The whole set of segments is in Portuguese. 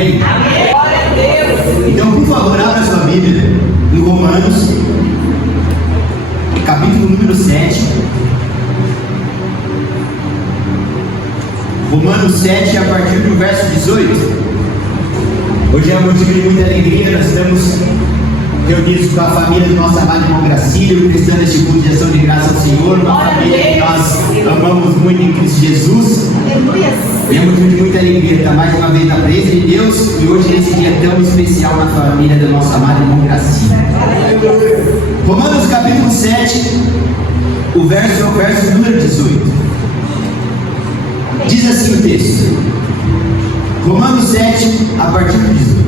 Amém? Amém. Glória a Deus. Então, por favor, abra sua Bíblia em Romanos, capítulo número 7. Romanos 7, a partir do verso 18. Hoje é um motivo de muita alegria. Nós estamos reunidos com a família do nosso amado irmão Gracílio, prestando este culto de ação de graça ao Senhor, uma família que nós amamos muito em Cristo Jesus. Aleluia. E é motivo de muita alegria estar mais uma vez na presença de Deus, e hoje nesse dia tão especial na família do nosso amado irmão Gracílio. Romanos capítulo 7, o verso número 18. Diz assim o texto, Romanos 7, a partir do 18.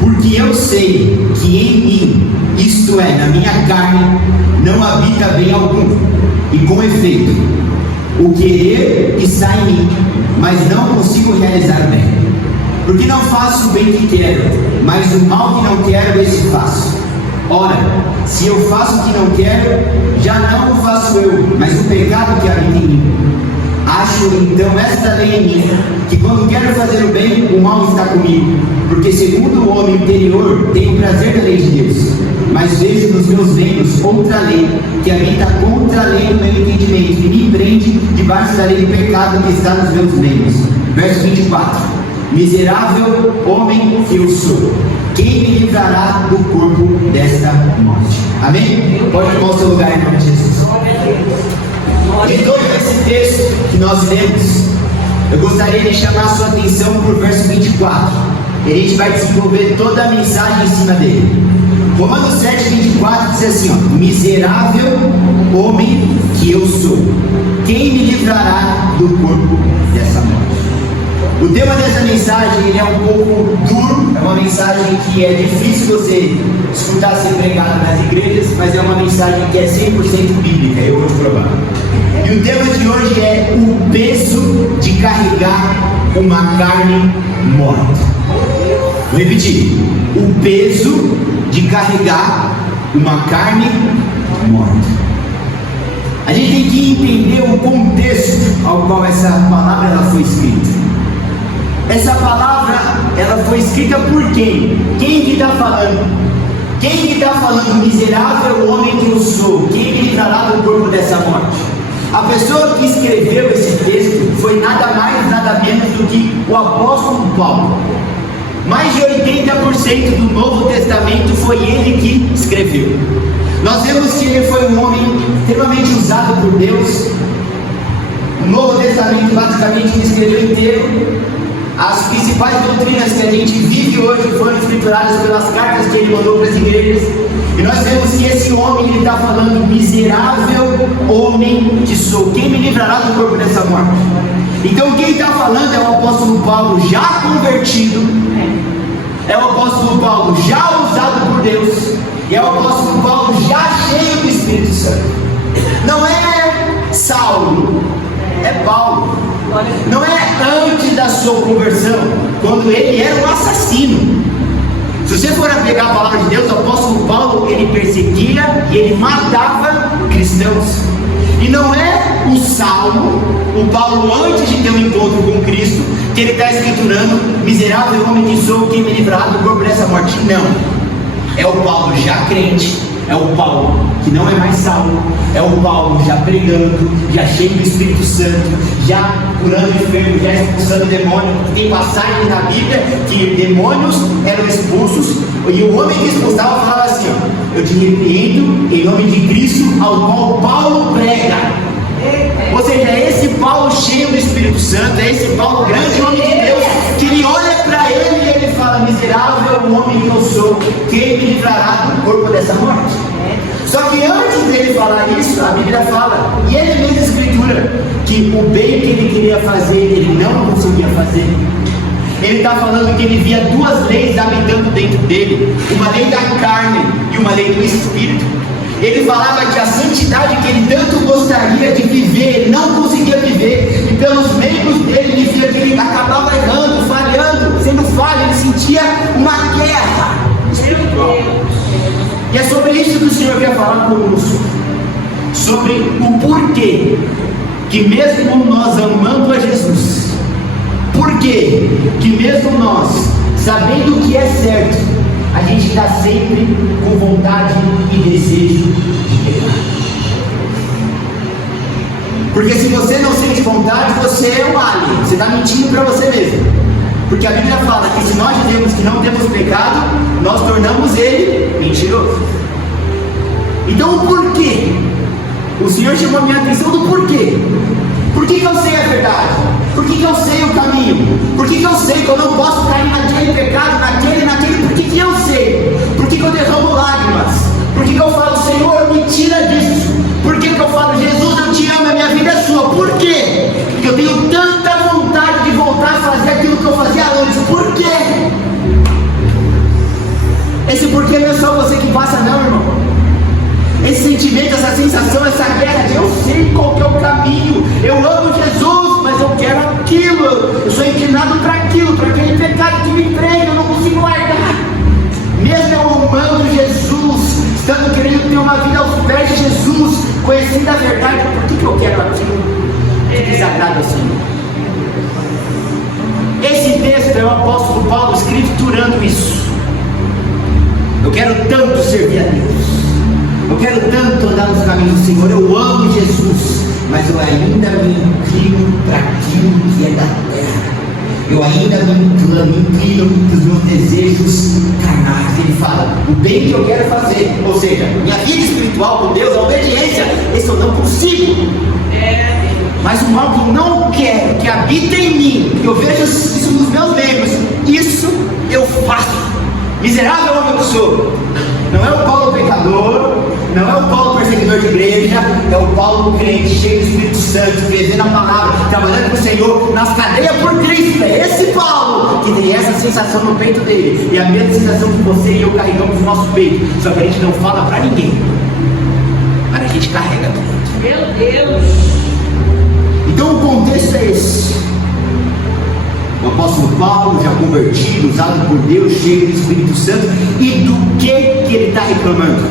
Porque eu sei que em mim, isto é, na minha carne, não habita bem algum, e com efeito, o querer está em mim, mas não consigo realizar o bem. Porque não faço o bem que quero, mas o mal que não quero, esse faço. Ora, se eu faço o que não quero, já não o faço eu, mas o pecado que habita em mim. Acho então esta lei em mim, que quando quero fazer o bem, o mal está comigo, porque segundo o homem interior, tenho prazer na lei de Deus, mas vejo nos meus membros outra lei, que habita contra a lei do meu entendimento, e me prende debaixo da lei do pecado que está nos meus membros. Verso 24. Miserável homem que eu sou, quem me livrará do corpo desta morte? Amém? Pode tomar o seu lugar em nome de Jesus. De todo esse texto que nós lemos, eu gostaria de chamar a sua atenção para o verso 24. E a gente vai desenvolver toda a mensagem em cima dele. Romanos 7, 24 diz assim, ó, miserável homem que eu sou, quem me livrará do corpo dessa morte? O tema dessa mensagem ele é um pouco duro, é uma mensagem que é difícil você escutar ser pregada nas igrejas, mas é uma mensagem que é 100% bíblica, eu vou te provar. E o tema de hoje é o peso de carregar uma carne morta. Vou repetir, o peso de carregar uma carne morta. A gente tem que entender o contexto ao qual essa palavra ela foi escrita. Essa palavra, ela foi escrita por quem? Quem que está falando? Quem que está falando? Miserável homem que eu sou, quem me livrará do corpo dessa morte? A pessoa que escreveu esse texto foi nada mais, nada menos do que o apóstolo Paulo. Mais de 80% do Novo Testamento foi ele que escreveu. Nós vemos que ele foi um homem extremamente usado por Deus. O Novo Testamento basicamente ele escreveu inteiro. As principais doutrinas que a gente vive hoje foram escrituradas pelas cartas que ele mandou para as igrejas. E nós vemos que esse homem, ele está falando, miserável homem que sou, quem me livrará do corpo dessa morte? Então quem está falando é o apóstolo Paulo já convertido, é o apóstolo Paulo já usado por Deus, e é o apóstolo Paulo já cheio do Espírito Santo. Não é Saulo, é Paulo. Não é antes da sua conversão, quando ele era um assassino. Se você for a pegar a palavra de Deus, o apóstolo Paulo, ele perseguia e ele matava cristãos. E não é o Saulo, o Paulo antes de ter um encontro com Cristo, que ele está escriturando, miserável homem que sou, quem me livrará do corpo dessa morte. Não, é o Paulo já crente, é o Paulo que não é mais Saulo, é o Paulo já pregando, já cheio do Espírito Santo, já curando enfermos, já expulsando demônios. Tem passagem na Bíblia que demônios eram expulsos, e o homem que expulsava falava assim, ó, eu te repreendo em nome de Cristo, ao qual Paulo prega. Ou seja, é esse Paulo cheio do Espírito Santo, é esse Paulo grande homem de Deus, que ele olha para ele e ele fala, miserável o homem que eu sou, quem me livrará do corpo dessa morte? Só que antes dele falar isso, a Bíblia fala, e ele mesmo escritura, que o bem que ele queria fazer, ele não conseguia fazer. Ele está falando que ele via duas leis habitando dentro dele, uma lei da carne e uma lei do Espírito. Ele falava que a santidade que ele tanto gostaria de viver, ele não conseguia viver, e pelos membros dele ele via que ele acabava errando, falhando, sendo falho, ele sentia uma guerra espiritual. E é sobre isso que o Senhor quer falar conosco, sobre o porquê que mesmo nós amando a Jesus, por que mesmo nós, sabendo o que é certo, a gente está sempre com vontade e desejo de pecar? Porque se você não sente vontade, você é um alien, você está mentindo para você mesmo. Porque a Bíblia fala que se nós dizemos que não temos pecado, nós tornamos ele mentiroso. Então o porquê? O Senhor chamou a minha atenção do porquê. Por que eu sei a verdade? Por que eu sei o caminho? Por que eu sei que eu não posso cair naquele pecado, naquele? Por que eu sei? Por que eu derramo lágrimas? Por que eu falo, Senhor, me tira disso? Por que eu falo, Jesus, eu te amo, a minha vida é sua? Por quê? Porque eu tenho tanta vontade de voltar a fazer aquilo que eu fazia antes. Por quê? Esse porquê não é só você que passa, não, irmão. Esse sentimento, essa sensação, essa guerra de eu sei qual que é o caminho, eu amo Jesus, mas eu quero aquilo, eu sou inclinado para aquilo, para aquele pecado que me prende, eu não consigo largar. Mesmo eu amando Jesus, estando querendo ter uma vida aos pés de Jesus, conhecendo a verdade, por que eu quero aquilo que desagrada ao Senhor? Esse texto é o apóstolo Paulo escriturando isso. Eu quero tanto servir a Deus, eu quero tanto andar nos caminhos do Senhor, eu amo Jesus, mas eu ainda me inclino para aquilo que é da terra. Eu ainda me inclino para os meus desejos carnais. Ele fala, o bem que eu quero fazer, ou seja, minha vida espiritual com Deus, a obediência, isso eu não consigo. Mas o mal que eu não quero, que habita em mim, que eu vejo isso nos meus membros, isso eu faço. Miserável homem que sou. Não é o Paulo pecador, não é o Paulo perseguidor de igreja, é o Paulo crente, cheio do Espírito Santo, crescendo a palavra, trabalhando com o Senhor, nas cadeias por Cristo. É esse Paulo que tem essa sensação no peito dele, e a mesma sensação que você e eu carregamos no nosso peito, só que a gente não fala para ninguém, mas a gente carrega tudo. Meu Deus! Então o contexto é esse. O apóstolo Paulo, já convertido, usado por Deus, cheio do Espírito Santo, e do que ele está reclamando?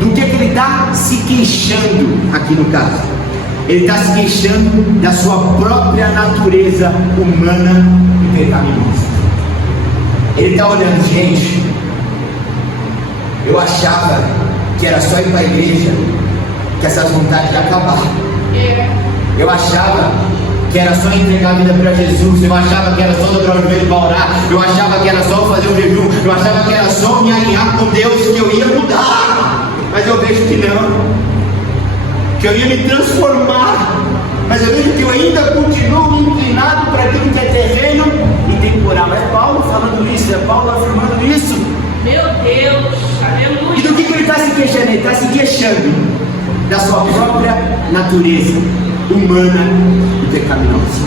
Do que ele está se queixando aqui no caso? Ele está se queixando da sua própria natureza humana e pecaminosa. Ele está olhando, gente, eu achava que era só ir para a igreja que essas vontades iam acabar. Eu achava que era só entregar a vida para Jesus, eu achava que era só dobrar o joelho para orar, eu achava que era só fazer um jejum, eu achava que era só me alinhar com Deus que eu ia mudar, mas eu vejo que não, que eu ia me transformar, mas eu vejo que eu ainda continuo inclinado para aquilo que é terreno e temporal. É Paulo falando isso, é Paulo afirmando isso. Meu Deus, aleluia. E do que ele está se queixando? Ele está se queixando da sua própria natureza humana e pecaminosa.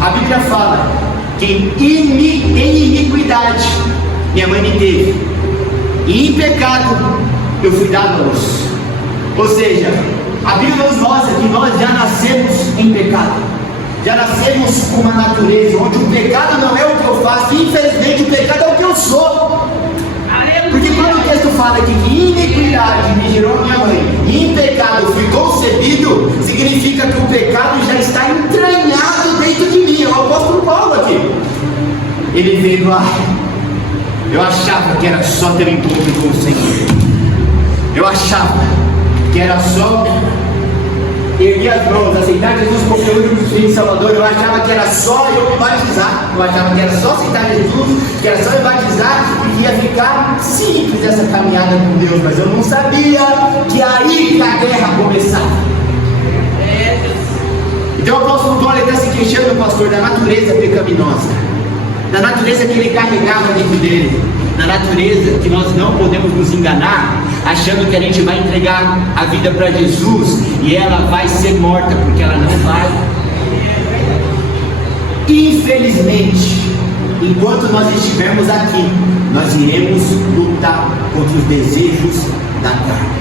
A Bíblia fala que em iniquidade minha mãe me teve, e em pecado eu fui dado à luz. Ou seja, a Bíblia nos mostra que nós já nascemos em pecado, já nascemos com uma natureza onde o pecado não é o que eu faço, infelizmente o pecado é o que eu sou. Porque quando o texto fala que em iniquidade me gerou minha mãe, e em pecado fui concebido, significa que o pecado já está entranhado dentro de mim. É o apóstolo Paulo aqui. Ele veio lá. Eu achava que era só ter um encontro com o Senhor. Eu achava que era só erguer as mãos, aceitar Jesus como meu único filho e Salvador. Eu achava que era só eu me batizar. Eu achava que era só aceitar Jesus, que era só me batizar e que ia ficar simples essa caminhada com Deus. Mas eu não sabia que aí que a guerra começava. Então o apóstolo Paulo está se queixando, pastor, da natureza pecaminosa, da natureza que ele carregava dentro dele, da natureza que nós não podemos nos enganar, achando que a gente vai entregar a vida para Jesus e ela vai ser morta, porque ela não vai. Infelizmente, enquanto nós estivermos aqui, nós iremos lutar contra os desejos da carne.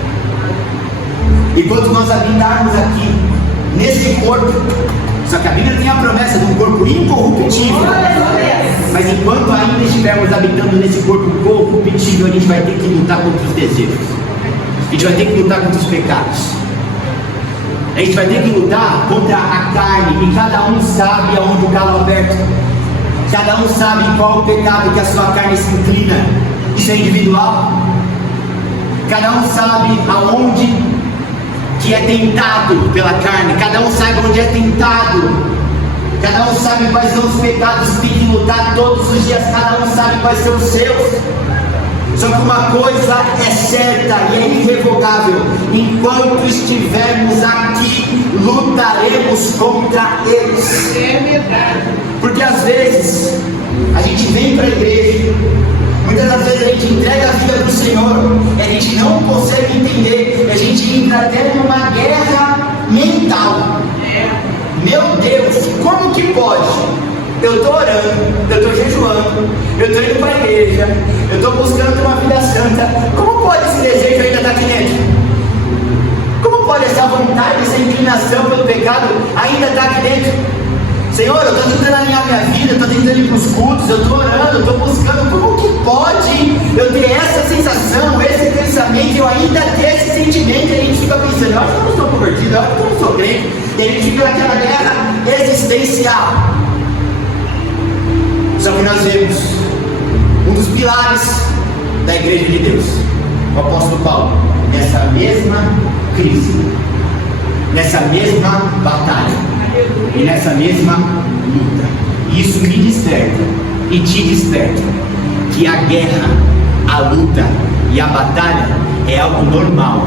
Enquanto nós habitarmos aqui, nesse corpo, só que a Bíblia tem a promessa de um corpo incorruptível, mas enquanto ainda estivermos habitando nesse corpo corruptível, a gente vai ter que lutar contra os desejos, a gente vai ter que lutar contra os pecados. A gente vai ter que lutar contra a carne, e cada um sabe aonde o calo aperta. Cada um sabe qual o pecado que a sua carne se inclina. Isso é individual. Cada um sabe aonde que é tentado pela carne. Cada um sabe onde é tentado. Cada um sabe quais são os pecados que tem que lutar todos os dias. Cada um sabe quais são os seus. Só que uma coisa é certa e é irrevogável: enquanto estivermos aqui, lutaremos contra eles. É verdade. Porque às vezes a gente vem para a igreja, muitas das vezes a gente entrega a vida para o Senhor, e a gente não consegue entender, e a gente entra até numa guerra mental. Meu Deus, como que pode? Eu estou orando, eu estou jejuando, eu estou indo para a igreja, eu estou buscando ter uma vida santa. Como pode esse desejo ainda estar aqui dentro? Como pode essa vontade, essa inclinação pelo pecado ainda estar aqui dentro? Senhor, eu estou tentando alinhar minha vida, eu estou tentando ir para os cultos, eu estou orando, eu estou buscando. Como que pode eu ter essa sensação, esse pensamento, eu ainda ter esse sentimento? E a gente fica pensando: eu acho que eu não sou convertido, eu acho que eu não sou crente. E a gente fica naquela guerra existencial. Só que nós vemos um dos pilares da igreja de Deus, o apóstolo Paulo, nessa mesma crise, nessa mesma batalha e nessa mesma luta. E isso me desperta e te desperta que a guerra, a luta e a batalha é algo normal,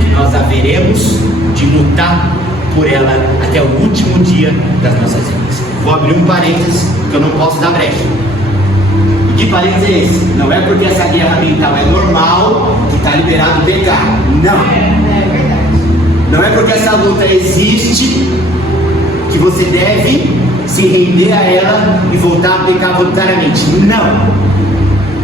que nós haveremos de lutar por ela até o último dia das nossas vidas. Vou abrir um parênteses, que eu não posso dar brecha. E que parênteses é esse? Não é porque essa guerra mental é normal que está liberado o pecado. Não. É verdade. Não é porque essa luta existe que você deve se render a ela e voltar a pecar voluntariamente. Não.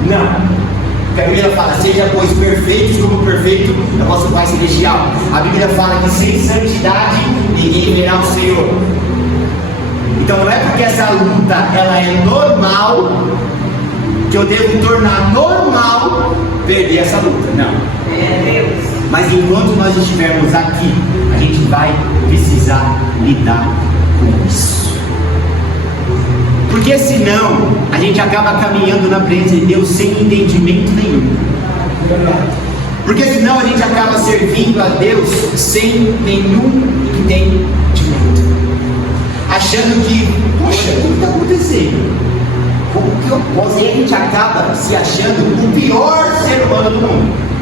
Não. Porque a Bíblia fala: seja pois perfeitos como perfeito é o vosso Pai Celestial. A Bíblia fala que sem santidade ninguém verá o Senhor. Então não é porque essa luta ela é normal que eu devo tornar normal perder essa luta. Não. Mas enquanto nós estivermos aqui, a gente vai precisar lidar com isso. Porque senão a gente acaba caminhando na presença de Deus sem entendimento nenhum. Porque senão a gente acaba servindo a Deus sem nenhum entendimento, achando que, poxa, o que está acontecendo? Como que eu posso? E a gente acaba se achando o pior ser humano do mundo.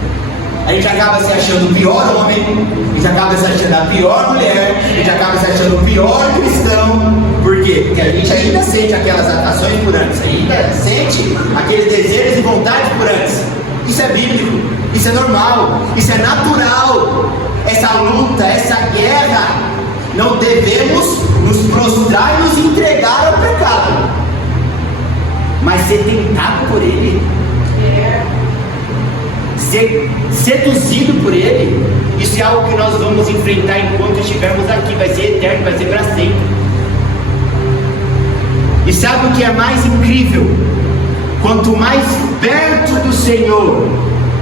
A gente acaba se achando o pior homem, a gente acaba se achando a pior mulher, a gente acaba se achando o pior cristão. Por quê? Porque a gente ainda sente aquelas atrações por antes, ainda sente aqueles desejos e vontades por antes. Isso é bíblico, isso é normal, isso é natural. Essa luta, essa guerra, não devemos nos prostrar e nos entregar ao pecado, mas ser tentado por ele, ser seduzido por ele. Isso é algo que nós vamos enfrentar enquanto estivermos aqui. Vai ser eterno, vai ser para sempre. E sabe o que é mais incrível? Quanto mais perto do Senhor,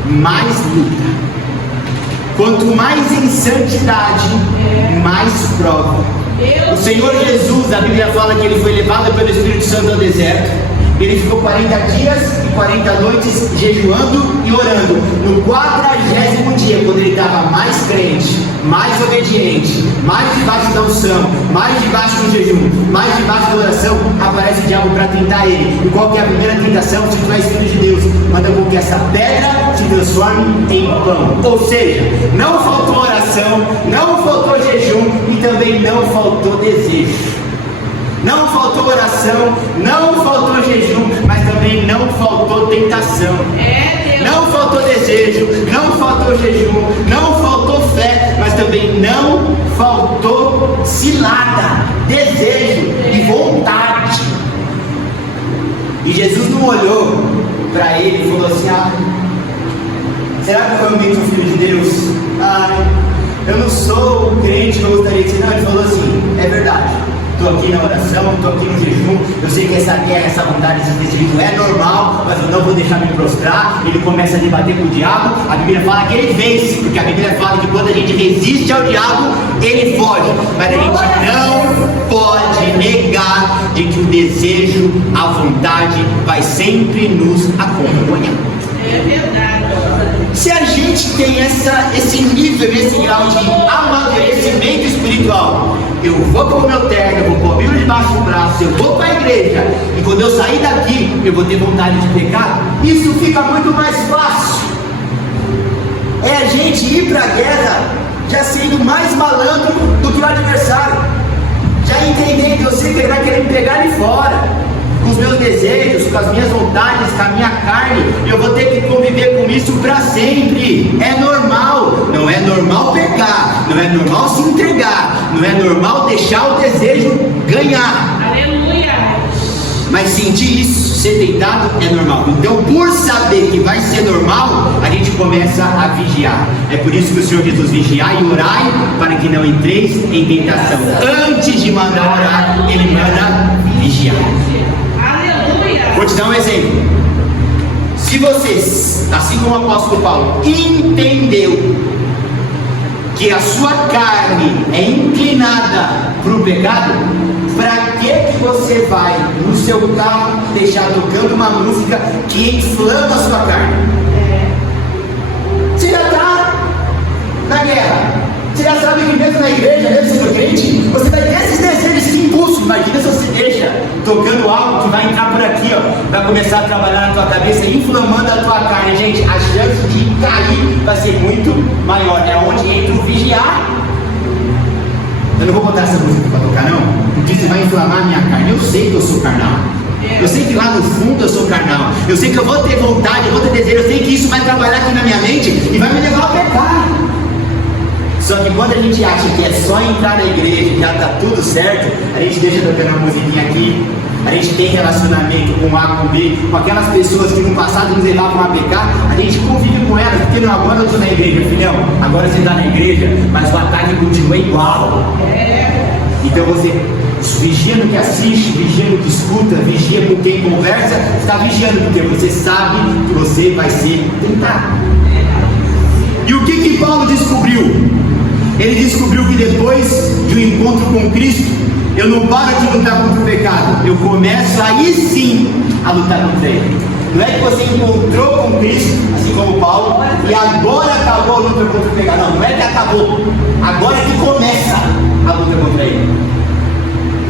mais luta. Quanto mais em santidade, mais prova. O Senhor Jesus, a Bíblia fala que ele foi levado pelo Espírito Santo ao deserto. Ele ficou 40 dias e 40 noites jejuando e orando. No 40º dia, quando ele estava mais crente, mais obediente, mais debaixo da unção, mais debaixo do jejum, mais debaixo da oração, aparece o diabo para tentar ele. E qual que é a primeira tentação? Se tu és filho de Deus, manda com que essa pedra se transforme em pão. Ou seja, não faltou oração, não faltou jejum e também não faltou desejo. Não faltou oração, não faltou jejum, mas também não faltou tentação. Não faltou desejo, não faltou jejum, não faltou fé, mas também não faltou cilada, desejo e vontade. E Jesus não olhou para ele e falou assim: será que eu realmente sou filho de Deus? Eu não sou o crente que eu gostaria de ser. Não, ele falou assim: é verdade. estou aqui na oração, estou aqui no jejum, eu sei que essa guerra, essa vontade, esse desejo é normal, mas eu não vou deixar me prostrar. Ele começa a debater com o diabo, a Bíblia fala que ele vence, porque a Bíblia fala que quando a gente resiste ao diabo, ele foge, mas a gente não pode negar de que o desejo, a vontade vai sempre nos acompanhar. É verdade. Se a gente tem esse nível, esse grau de amadurecimento espiritual, eu vou com o meu terno, eu vou com a Bíblia debaixo do braço, eu vou para a igreja, e quando eu sair daqui, eu vou ter vontade de pecar, isso fica muito mais fácil. É a gente ir para a guerra já sendo mais malandro do que o adversário, já entendendo, eu sei que ele vai querer me pegar ali fora, com os meus desejos, com as minhas vontades, com a minha carne, eu vou ter que conviver com isso para sempre. É normal, não é normal pecar, não é normal se entregar, não é normal deixar o desejo ganhar. Aleluia. Mas sentir isso, ser tentado, é normal. Então, por saber que vai ser normal, a gente começa a vigiar. É por isso que o Senhor Jesus vigiai e orai, para que não entreis em tentação. Antes de mandar orar, Ele manda vigiar. Vou te dar um exemplo. Se vocês, assim como o apóstolo Paulo, entendeu que a sua carne é inclinada para o pecado, para que você vai no seu carro deixar tocando uma música que inflama a sua carne? Você já está na guerra. Você já sabe que mesmo na igreja, mesmo sendo crente, você vai ter esses desejos, esses impulsos. Imagina se você deixa tocando algo que vai entrar por aqui, ó, vai começar a trabalhar na tua cabeça, inflamando a tua carne. Gente, a chance de cair vai ser muito maior. É onde entra o vigiar. Eu não vou botar essa música para tocar, não, porque você vai inflamar a minha carne. Eu sei que eu sou carnal. Eu sei que lá no fundo eu sou carnal. Eu sei que eu vou ter vontade, eu vou ter desejo. Eu sei que isso vai trabalhar aqui na minha mente e vai me levar a pecar. Só que quando a gente acha que é só entrar na igreja e já está tudo certo, a gente deixa tocando uma musiquinha aqui, a gente tem relacionamento com A, com B, com aquelas pessoas que no passado nos levavam a pecar, a gente convive com elas, porque não, agora eu estou na igreja, filhão, agora você está na igreja, mas o ataque continua igual. Então você vigia no que assiste, vigia no que escuta, vigia com quem conversa, está vigiando porque você sabe que você vai ser tentado. E o que Paulo descobriu? Ele descobriu que depois de um encontro com Cristo, eu não paro de lutar contra o pecado, eu começo aí sim a lutar contra ele. Não é que você encontrou com Cristo, assim como Paulo, e agora acabou a luta contra o pecado. Não, não é que acabou, agora é que começa a luta contra ele.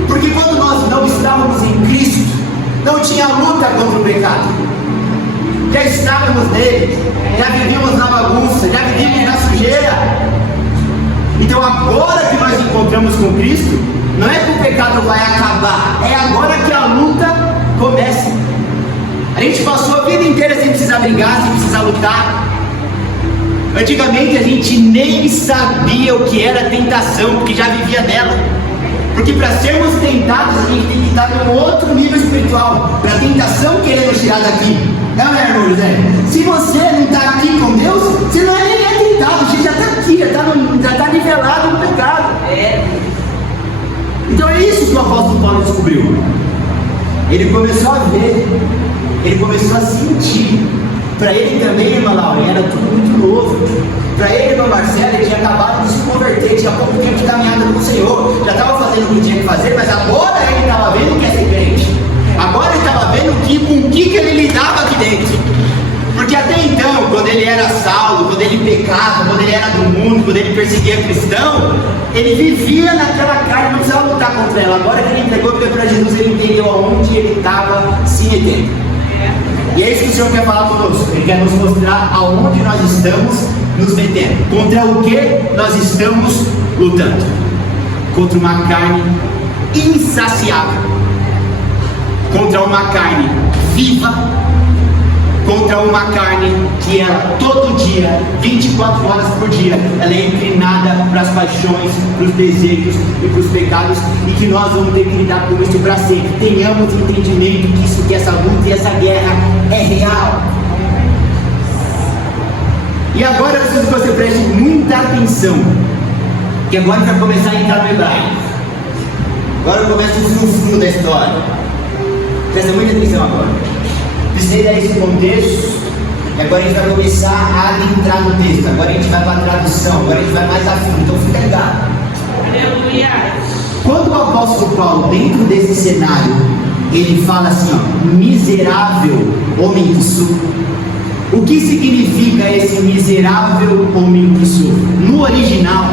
Porque quando nós não estávamos em Cristo, não tinha luta contra o pecado. Já estávamos nele, já vivíamos na bagunça, já vivíamos na sujeira. Então agora que nós encontramos com Cristo, não é que o pecado vai acabar, é agora que a luta começa. A gente passou a vida inteira sem precisar brigar, sem precisar lutar. Antigamente a gente nem sabia o que era tentação, porque já vivia nela. Porque para sermos tentados, a gente tem que estar em um outro nível espiritual, para a tentação querer nos tirar daqui. Não é, irmão José? Se você não está aqui com Deus, você não é nem tentado, você já está aqui, já está nivelado no pecado. Então é isso que o apóstolo Paulo descobriu. Ele começou a ver, ele começou a sentir. Para ele também, irmã Laura, era tudo muito novo. Para ele, irmã Marcela, ele tinha acabado de se converter, tinha pouco tempo de caminhada com o Senhor, já estava fazendo o que tinha que fazer, mas agora ele estava vendo o que é ser crente. Agora ele estava vendo com o que ele lidava aqui dentro. Porque até então, quando ele era Saulo, quando ele pecava, quando ele era do mundo, quando ele perseguia cristão, ele vivia naquela carne, não precisava lutar contra ela. Agora que ele entregou para Jesus, ele entendeu aonde ele estava se metendo. E é isso que o Senhor quer falar conosco. Ele quer nos mostrar aonde nós estamos nos metendo, contra o que nós estamos lutando. Contra uma carne insaciável, contra uma carne viva, contra uma carne que ela todo dia, 24 horas por dia, ela é inclinada para as paixões, para os desejos e para os pecados, e que nós vamos ter que lidar com isso para sempre. Tenhamos entendimento que essa luta e essa guerra é real. E agora eu preciso que você preste muita atenção, que agora vai começar a entrar no hebraico. Agora começa o fundo da história. Presta muita atenção agora. Precisei dar esse contexto. E agora a gente vai começar a adentrar no texto. Agora a gente vai para a tradução. Agora a gente vai mais a fundo. Então fica ligado. Aleluia. Quando o apóstolo Paulo, dentro desse cenário, ele fala assim, ó, miserável homem que sou. O que significa esse miserável homem que sou? No original,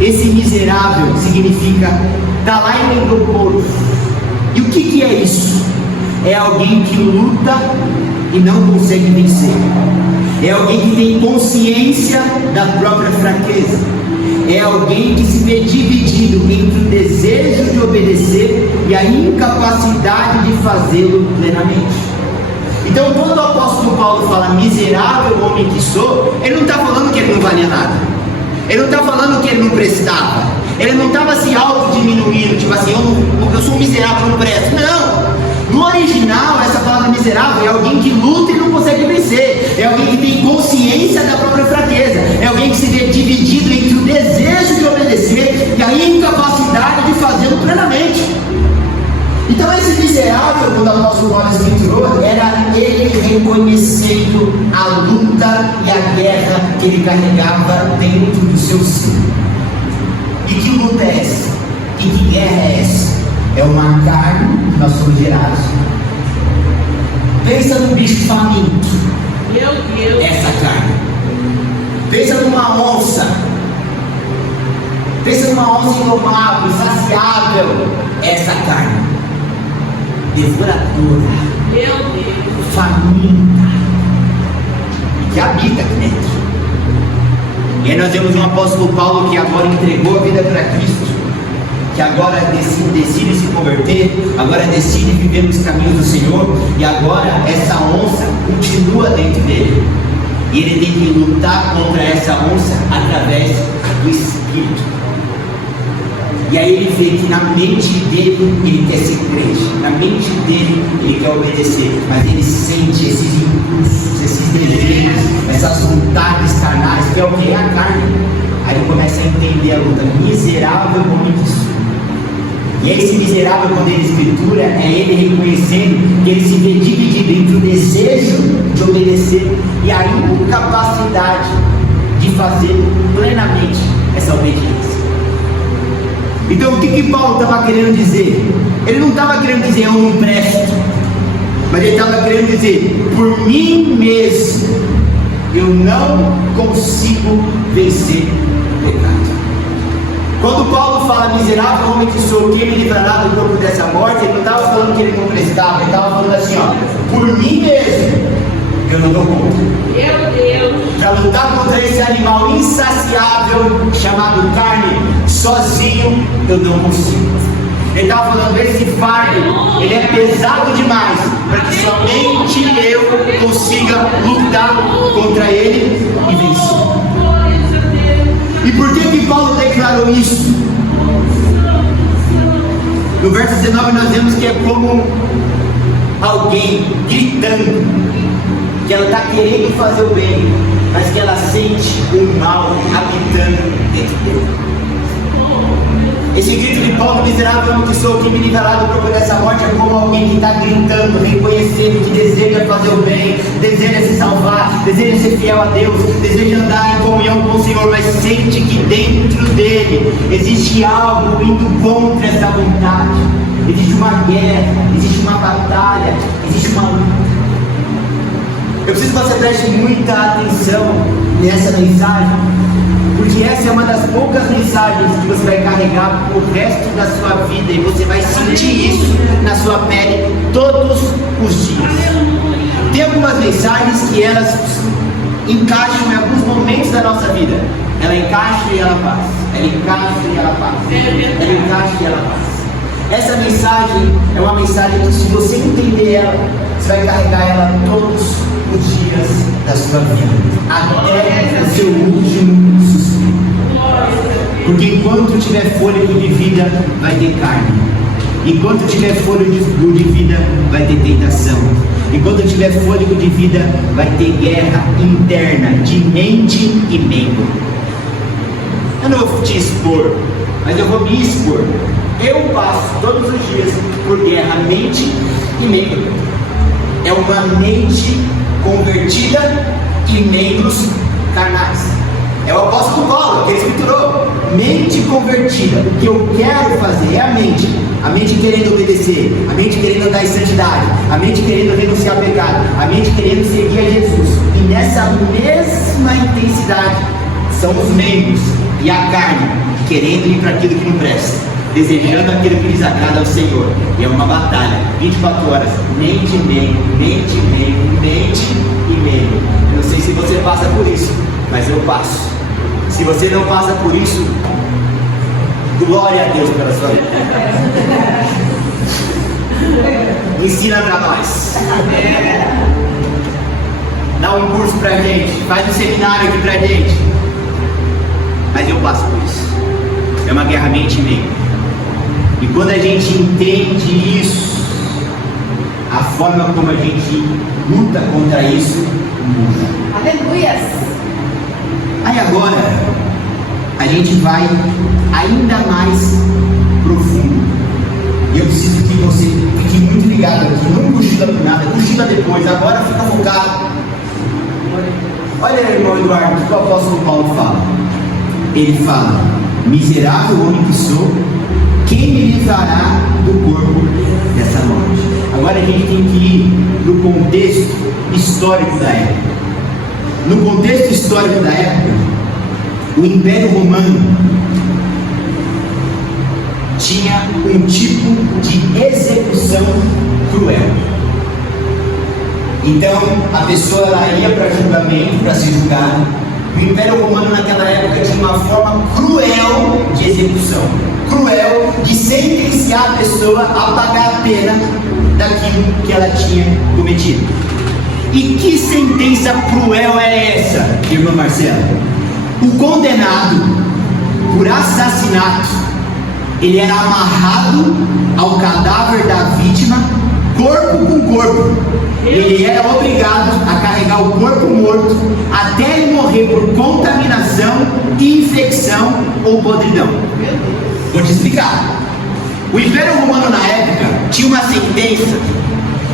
esse miserável significa talaimendoporos. E o que é isso? É alguém que luta e não consegue vencer. É alguém que tem consciência da própria fraqueza. É alguém que se vê dividido entre o desejo de obedecer e a incapacidade de fazê-lo plenamente. Então, quando o apóstolo Paulo fala miserável homem que sou, ele não está falando que ele não valia nada. Ele não está falando que ele não prestava. Ele não estava se auto-diminuindo, tipo assim, eu sou um miserável, eu não presto. Não! No original, essa palavra miserável é alguém que luta e não consegue vencer. É alguém que tem consciência da própria fraqueza. É alguém que se vê dividido entre o desejo de obedecer e a incapacidade de fazê-lo plenamente. Então esse miserável, quando o apóstolo Paulo escreveu, era ele reconhecendo a luta e a guerra que ele carregava dentro do seu ser. E que luta é essa? E que guerra é essa? É uma carne que nós somos gerados. Pensa num bicho faminto. Meu Deus. Essa carne. Pensa numa onça. Pensa numa onça indomável, insaciável. Essa carne. Devoradora. Meu Deus. Faminta. E que habita aqui dentro. E aí nós temos um apóstolo Paulo que agora entregou a vida para Cristo, que agora decide se converter, agora decide viver nos caminhos do Senhor, e agora essa onça continua dentro dele. E ele tem que lutar contra essa onça através do Espírito. E aí ele vê que na mente dele ele quer ser crente, na mente dele ele quer obedecer, mas ele sente esses impulsos, esses desejos, essas vontades carnais, que é o que? É a carne. Aí ele começa a entender a luta. Miserável homem que sou. E esse miserável, quando ele escritura, é ele reconhecendo que ele se vê dividido entre o desejo de obedecer e a incapacidade de fazer plenamente essa obediência. Então o que Paulo estava querendo dizer? Ele não estava querendo dizer eu não presto, mas ele estava querendo dizer, por mim mesmo eu não consigo vencer o pecado. Quando Paulo fala miserável homem que sou, quem me livrará do corpo dessa morte, ele não estava falando que ele não prestava, ele estava falando assim, ó, por mim mesmo eu não dou conta. Meu Deus. Para lutar contra esse animal insaciável chamado carne, sozinho eu não consigo. Ele estava falando, esse fardo, ele é pesado demais para que somente eu consiga lutar contra ele e vencer. E por que Paulo declarou isso? No verso 19 nós vemos que é como alguém gritando que ela está querendo fazer o bem, mas que ela sente o mal habitando dentro dele. Esse grito de Paulo, miserável homem que sou, que me livrará do corpo dessa morte, é como alguém que está gritando, reconhecendo que deseja fazer o bem, deseja se salvar, deseja ser fiel a Deus, deseja andar em comunhão com o Senhor, mas sente que dentro dele existe algo indo contra essa vontade. Existe uma guerra, existe uma batalha, existe uma luta. Eu preciso que você preste muita atenção nessa mensagem, porque essa é uma das poucas mensagens que você vai carregar o resto da sua vida, e você vai sentir isso na sua pele todos os dias. Tem algumas mensagens que elas encaixam em alguns momentos da nossa vida. Ela encaixa e ela passa. Ela encaixa e ela passa. Ela encaixa e ela passa. Essa mensagem é uma mensagem que, se você entender ela, você vai carregar ela todos os dias da sua vida, até o seu último suspiro. Porque enquanto tiver fôlego de vida, vai ter carne. Enquanto tiver fôlego de vida, vai ter tentação. Enquanto tiver fôlego de vida, vai ter guerra interna de mente e membro. Eu não vou te expor, mas eu vou me expor. Eu passo todos os dias por guerra mente e membro. É uma mente convertida e membros carnais. É o apóstolo Paulo que ele escriturou. Mente convertida. O que eu quero fazer é a mente. A mente querendo obedecer, a mente querendo andar em santidade, a mente querendo renunciar ao pecado, a mente querendo seguir a Jesus. E nessa mesma intensidade são os membros e a carne querendo ir para aquilo que não presta, desejando aquilo que desagrada ao Senhor. E é uma batalha, 24 horas, mente e meio, mente e meio, mente e meio. Eu não sei se você passa por isso, mas eu passo. Se você não passa por isso, glória a Deus pela sua vida. Ensina para nós. Dá um curso pra gente, faz um seminário aqui pra gente. Mas eu passo por isso. É uma guerra mente e meio. E quando a gente entende isso, a forma como a gente luta contra isso muda. Aleluias! Aí agora a gente vai ainda mais profundo. E eu preciso que você fique muito ligado aqui. Não cochila por nada, cochila depois. Agora fica focado. Olha aí, irmão Eduardo, o que o apóstolo Paulo fala. Ele fala: miserável homem que sou, quem me livrará do corpo dessa morte? Agora a gente tem que ir no contexto histórico da época. No contexto histórico da época, o Império Romano tinha um tipo de execução cruel. Então a pessoa ela ia para julgamento, para ser julgada. O Império Romano naquela época tinha uma forma cruel de execução, cruel de sentenciar a pessoa a pagar a pena daquilo que ela tinha cometido. E que sentença cruel é essa, irmã Marcela? O condenado por assassinato, ele era amarrado ao cadáver da vítima, corpo com corpo. Ele era obrigado a carregar o corpo morto até ele morrer por contaminação, infecção ou podridão. Vou te explicar. O Império Romano na época tinha uma sentença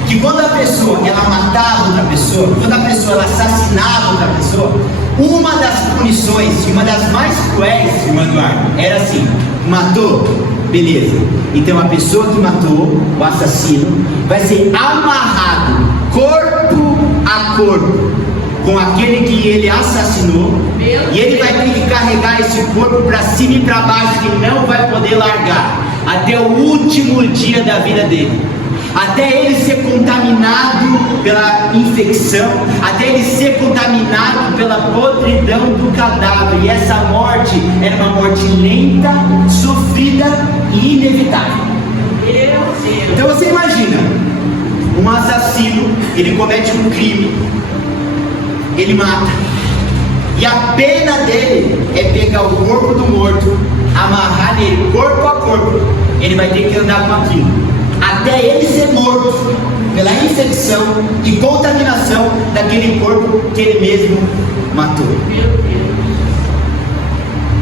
que quando a pessoa ela matava outra pessoa, quando a pessoa ela assassinava outra pessoa, uma das punições, uma das mais cruéis, irmão Eduardo, era assim: matou? Beleza. Então a pessoa que matou, o assassino, vai ser amarrado corpo a corpo com aquele que ele assassinou, e ele vai ter que carregar esse corpo para cima e para baixo, que não vai poder largar até o último dia da vida dele, até ele ser contaminado pela infecção, até ele ser contaminado pela podridão do cadáver. E essa morte era uma morte lenta, sofrida e inevitável. Então você imagina um assassino, ele comete um crime, ele mata, e a pena dele é pegar o corpo do morto, amarrar nele corpo a corpo. Ele vai ter que andar com aquilo até ele ser morto pela infecção e contaminação daquele corpo que ele mesmo matou.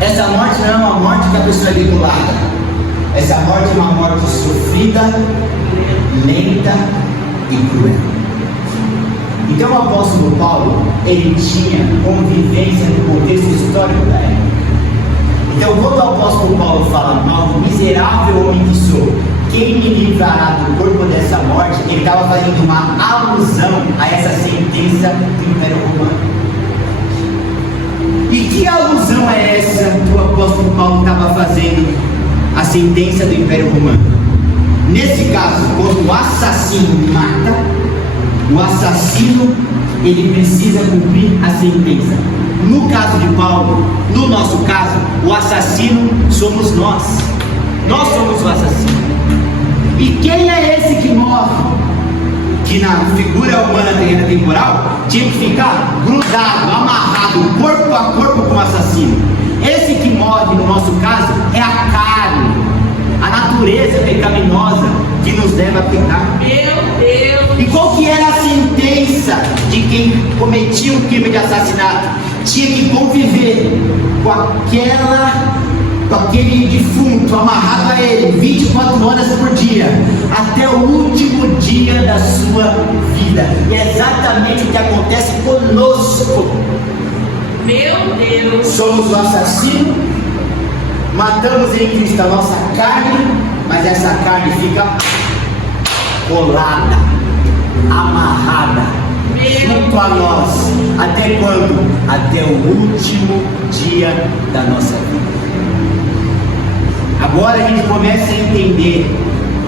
Essa morte não é uma morte que a pessoa é regulada. Essa morte é uma morte sofrida, lenta e cruel. Então o apóstolo Paulo, ele tinha convivência no contexto histórico da época. Então quando o apóstolo Paulo fala: mal miserável homem que sou, quem me livrará do corpo dessa morte? Ele estava fazendo uma alusão a essa sentença do Império Romano. E que alusão é essa que o apóstolo Paulo estava fazendo à sentença do Império Romano? Nesse caso, quando o assassino mata, o assassino ele precisa cumprir a sentença. No caso de Paulo, no nosso caso, o assassino somos nós. Nós somos o assassino. E quem é esse que morre? Que na figura humana terrena temporal tinha que ficar grudado, amarrado, corpo a corpo com o assassino. Esse que morre no nosso caso é a carne, a natureza pecaminosa que nos leva a pecar. Meu Deus! E qual que era a sentença de quem cometia um crime de assassinato? Tinha que conviver com aquela com aquele defunto amarrado a ele 24 horas por dia, até o último dia da sua vida. E é exatamente o que acontece conosco. Meu Deus. Somos o assassino, matamos em Cristo a nossa carne, mas essa carne fica colada, amarrada, junto a nós. Até quando? Até o último dia da nossa vida. Agora a gente começa a entender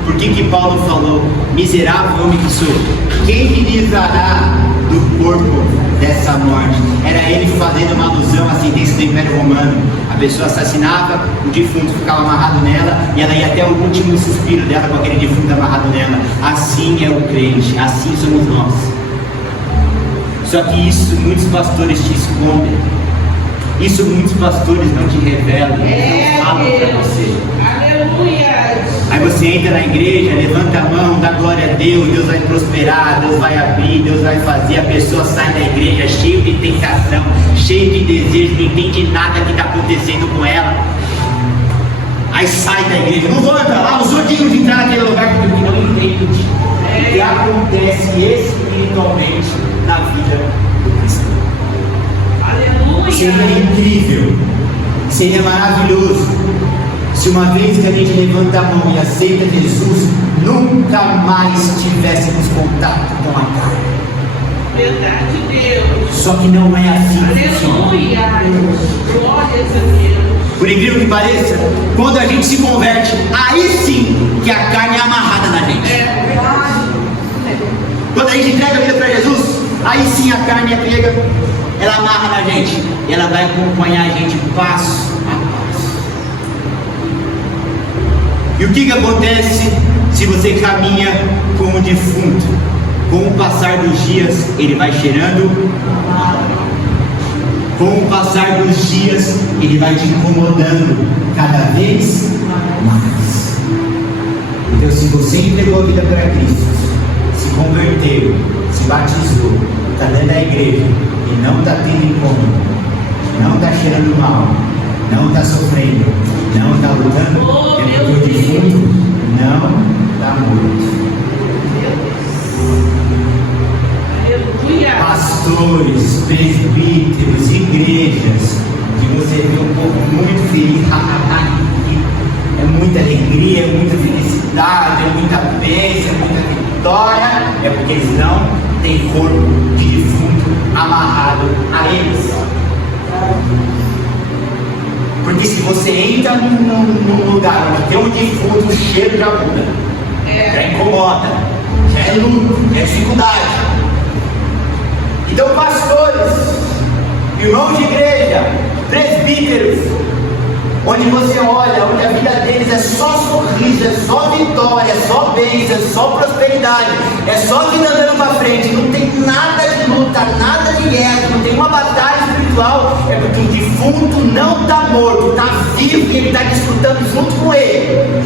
por que Paulo falou: miserável homem que sou, quem me livrará do corpo dessa morte? Era ele fazendo uma alusão à sentença do Império Romano. A pessoa assassinava, o defunto ficava amarrado nela, e ela ia até o último suspiro dela com aquele defunto amarrado nela. Assim é o crente, assim somos nós. Só que isso muitos pastores te escondem, isso muitos pastores não te revelam, não falam para você. Aleluia. Aí você entra na igreja, levanta a mão, dá glória a Deus, Deus vai prosperar, Deus vai abrir, Deus vai fazer. A pessoa sai da igreja cheia de tentação, cheia de desejo, não entende nada que está acontecendo com ela. Aí sai da igreja, não vou entrar lá, os dignos de entrar naquele lugar porque não entende o que acontece espiritualmente na vida do cristão. Aleluia. Seria incrível, seria maravilhoso se uma vez que a gente levanta a mão e aceita Jesus, nunca mais tivéssemos contato com a carne. Verdade, Deus. Só que não é assim que funciona. Aleluia. Glórias a Deus. Por incrível que pareça, quando a gente se converte, aí sim que a carne é amarrada na gente. Quando a gente entrega a vida para Jesus, aí sim a carne é pega, ela amarra na gente, e ela vai acompanhar a gente passo a passo. E o que acontece se você caminha como defunto? Com o passar dos dias, ele vai cheirando. Com o passar dos dias, ele vai te incomodando cada vez mais. Então, se você entregou a vida para Cristo, se converteu, se batizou, está dentro da igreja e não está tendo incômodo, não está cheirando mal, não está sofrendo, não está lutando, é porque o defunto não está morto. Pastores, presbíteros, igrejas, que você vê um povo muito feliz, é muita alegria, é muita felicidade, é muita bênção, é muita vitória, é porque eles não têm corpo de defunto amarrado a eles. Porque se você entra num lugar onde tem um defunto, o cheiro já muda, já incomoda, já é luto, já é dificuldade. Então, pastores, irmãos de igreja, presbíteros, onde você olha, onde a vida deles é só sorriso, é só vitória, é só bênção, é só prosperidade, é só vida andando para frente, não tem nada de luta, nada de guerra, não tem uma batalha espiritual, é porque o defunto não está morto, está vivo e ele está disputando junto com ele.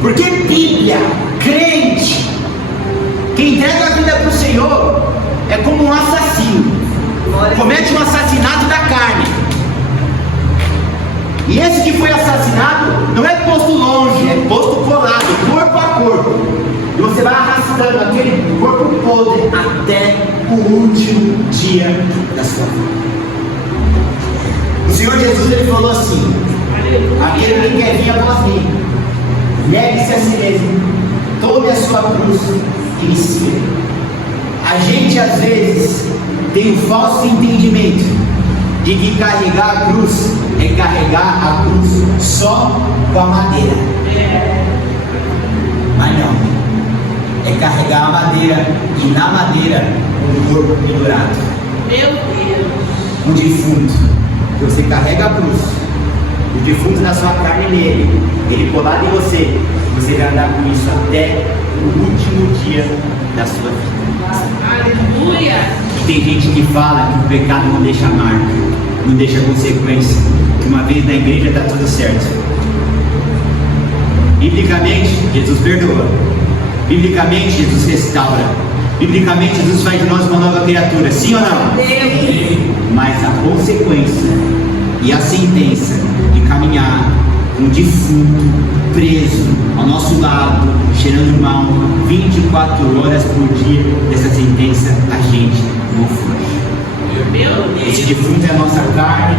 Porque Bíblia, crente, quem entrega a vida para o Senhor é como um assassino, comete um assassinato da carne. E esse que foi assassinado não é posto longe, é posto colado, corpo a corpo. E você vai arrastando aquele corpo podre até o último dia da sua vida. O Senhor Jesus ele falou assim: aquele que quer vir após mim, negue-se a si mesmo, tome a sua cruz e me siga. A gente às vezes tem um falso entendimento de que carregar a cruz é carregar a cruz só com a madeira. Mas não, é carregar a madeira e na madeira um corpo pendurado. Meu Deus. Um defunto. Você carrega a cruz, o defunto da sua carne nele, ele colado em você, você vai andar com isso até o último dia da sua vida. Aleluia. E tem gente que fala que o pecado não deixa marca, não deixa consequência, que uma vez na igreja está tudo certo. Biblicamente, Jesus perdoa. Biblicamente, Jesus restaura. Biblicamente, Jesus faz de nós uma nova criatura. Sim ou não? Deus. Mas a consequência E a sentença de caminhar um defunto preso ao nosso lado, cheirando mal 24 horas por dia, dessa sentença a gente não foge. Esse defunto é a nossa carne,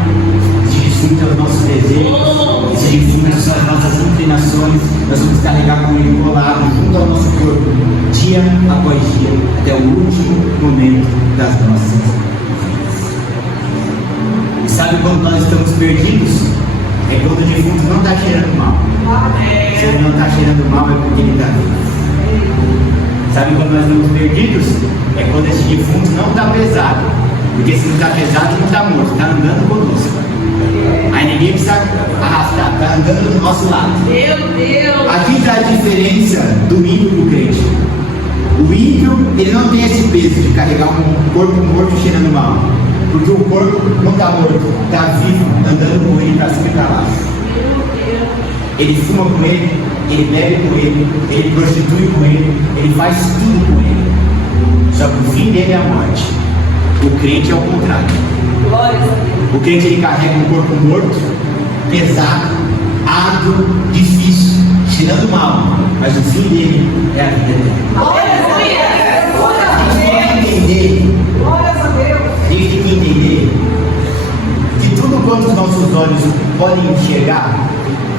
esse defunto é os nossos desejos, esse defunto são as nossas inclinações. Nós vamos carregar com ele colado junto ao nosso corpo, dia após dia, até o último momento das nossas vidas. E sabe quando nós estamos perdidos? É quando o defunto não está cheirando mal. Se ele não está cheirando mal, é porque ele está vivo. Sabe quando nós estamos perdidos? É quando esse defunto não está pesado. Porque se não está pesado, não está morto, está andando conosco. Aí ninguém precisa arrastar, está andando do nosso lado. Meu Deus! Aqui está a diferença do ímpio e do crente. O ímpio, ele não tem esse peso de carregar um corpo morto cheirando mal. Porque o corpo não está morto, está vivo, andando com ele para cima e para lá. Ele fuma com ele, ele bebe com ele, ele prostitui com ele, ele faz tudo com ele. Só que o fim dele é a morte. O crente é o contrário. O crente ele carrega um corpo morto, pesado, árduo, difícil, cheirando mal, mas o fim dele é a vida dele. A gente tem que entender que tudo quanto os nossos olhos podem enxergar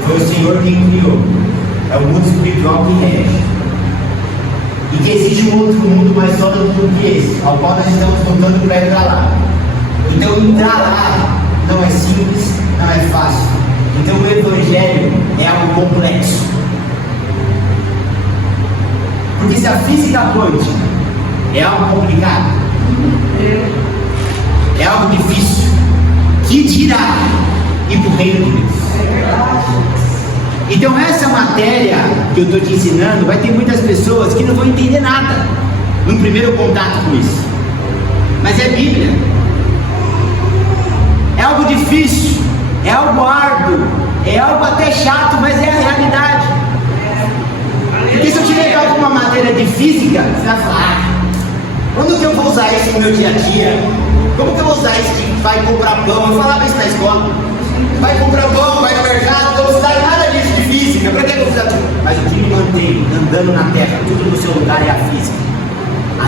foi o Senhor quem criou. É o mundo espiritual que rege. E que existe um outro mundo mais sólido do que esse, ao qual nós estamos lutando para entrar lá. Então entrar lá não é simples, não é fácil. Então o Evangelho é algo complexo. Porque se a física quântica é algo complicado, é algo difícil, que dirá ir para o reino de Deus? Então essa matéria que eu estou te ensinando, vai ter muitas pessoas que não vão entender nada no primeiro contato com isso. Mas é Bíblia. É algo difícil, é algo árduo, é algo até chato, mas é a realidade. Porque se eu te levar para uma matéria de física, você vai falar, quando que eu vou usar isso no meu dia a dia? Como que eu vou usar isso de vai comprar pão? Eu falava isso na escola. Vai comprar pão, vai no mercado, não vou precisar nada disso de física. Para que eu vou precisar? Mas o que me mantém andando na terra, tudo no seu lugar é a física.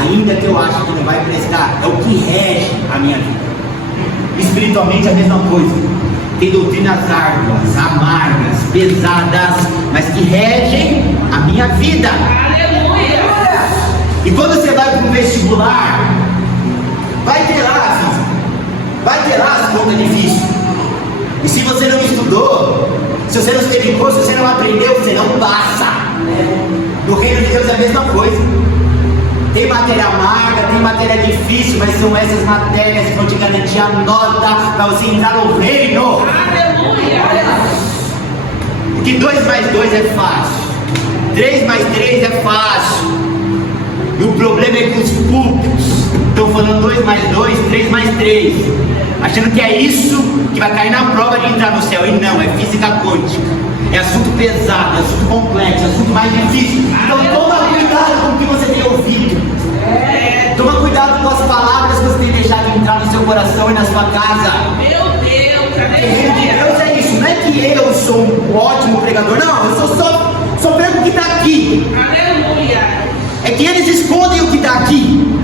Ainda que eu acho que não vai prestar, é o que rege a minha vida. Espiritualmente é a mesma coisa. Tem doutrinas árduas, amargas, pesadas, mas que regem a minha vida. Aleluia! E quando você vai para o vestibular, vai ter lá a física, vai ter lá as contas difíceis. E se você não estudou, se você não se dedicou, se você não aprendeu, você não passa. No reino de Deus é a mesma coisa. Tem matéria amarga, tem matéria difícil, mas são essas matérias que vão te garantir a nota para você entrar no reino. Aleluia! Porque 2 mais 2 é fácil, 3 mais 3 é fácil. E o problema é que os púlpitos estão falando 2 mais 2, 3 mais 3, achando que é isso que vai cair na prova de entrar no céu. E não, é física quântica. É assunto pesado, é assunto complexo, é assunto mais difícil. Então toma cuidado com o que você tem ouvido. Toma cuidado com as palavras que você tem deixado entrar no seu coração e na sua casa. Meu Deus! Reino de Deus é isso. Não é que eu sou um ótimo pregador. Não, eu só prego o que está aqui. Aleluia! É que eles escondem o que está aqui.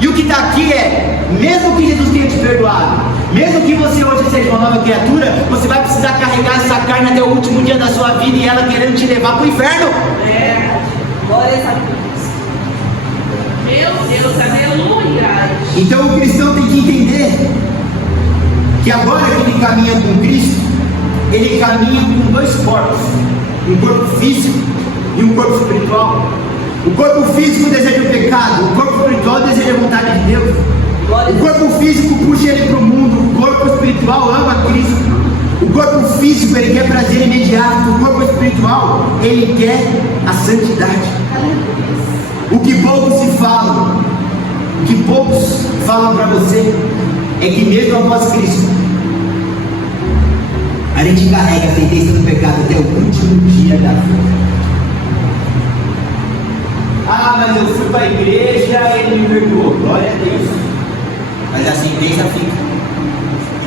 E o que está aqui é, mesmo que Jesus tenha te perdoado, mesmo que você hoje seja uma nova criatura, você vai precisar carregar essa carne até o último dia da sua vida e ela querendo te levar para o inferno. Glória a Deus. Meu Deus, aleluia. Então o cristão tem que entender que agora que ele caminha com Cristo, ele caminha com 2 corpos, um corpo físico e um corpo espiritual. O corpo físico deseja o pecado, o corpo espiritual deseja a vontade de Deus. O corpo físico puxa ele para o mundo, o corpo espiritual ama Cristo. O corpo físico ele quer prazer imediato, o corpo espiritual ele quer a santidade. O que poucos se falam, o que poucos falam para você é que mesmo após Cristo, a gente carrega a sentença do pecado até o último dia da vida. Ah, mas eu fui para a igreja e ele me perdoou. Glória a Deus. Mas a sentença fica.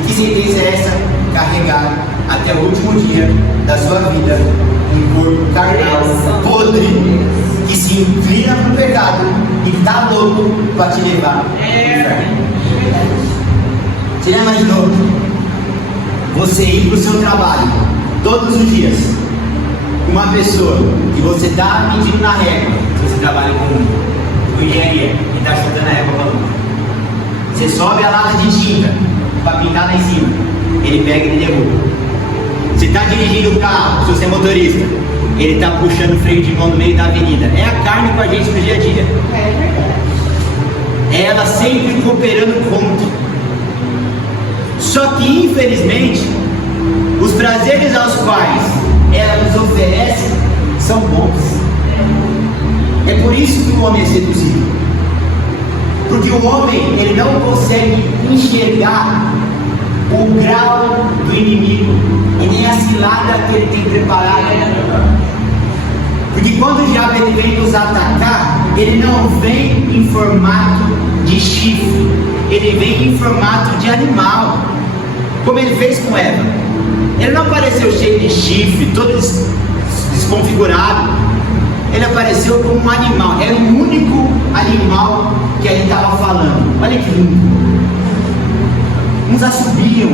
E Que sentença é essa? Carregar até o último dia da sua vida um corpo carnal, podre, que se inclina para o pecado e está louco para te levar ao inferno. Você já imaginou você ir para o seu trabalho todos os dias, uma pessoa que você está medindo na régua, se você trabalha com engenharia e está chutando a régua para longe, você sobe a lata de tinta para pintar lá em cima, ele pega e ele derruba. Você está dirigindo o carro, se você é motorista, ele está puxando o freio de mão no meio da avenida. É a carne com a gente no dia a dia. É ela sempre cooperando contra. Só que infelizmente os prazeres aos quais ela nos oferece são bons. É por isso que o homem é seduzido. Porque o homem, ele não consegue enxergar o grau do inimigo e nem a cilada que ele tem preparado. Porque quando o diabo ele vem nos atacar, ele não vem em formato de chifre, ele vem em formato de animal, como ele fez com Eva. Ele não apareceu cheio de chifre, todo desconfigurado. Ele apareceu como um animal. Era o único animal que a gente estava falando. Olha que lindo. Uns assobiam,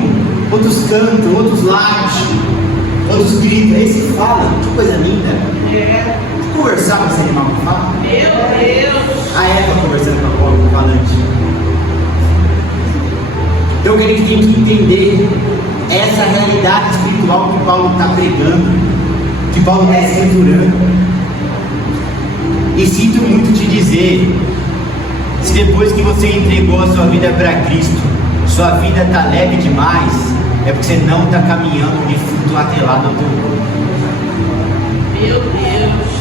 outros cantam, outros latem, outros gritam. Esse fala, que coisa linda. Conversar com esse animal que fala. Meu Deus. A Eva conversando com a cobra falante. Então a gente tem que entender essa realidade espiritual que Paulo está pregando, que Paulo está escriturando. E sinto muito te dizer, se depois que você entregou a sua vida para Cristo, sua vida está leve demais, é porque você não está caminhando de fruto atrelado ao teu corpo. Meu Deus.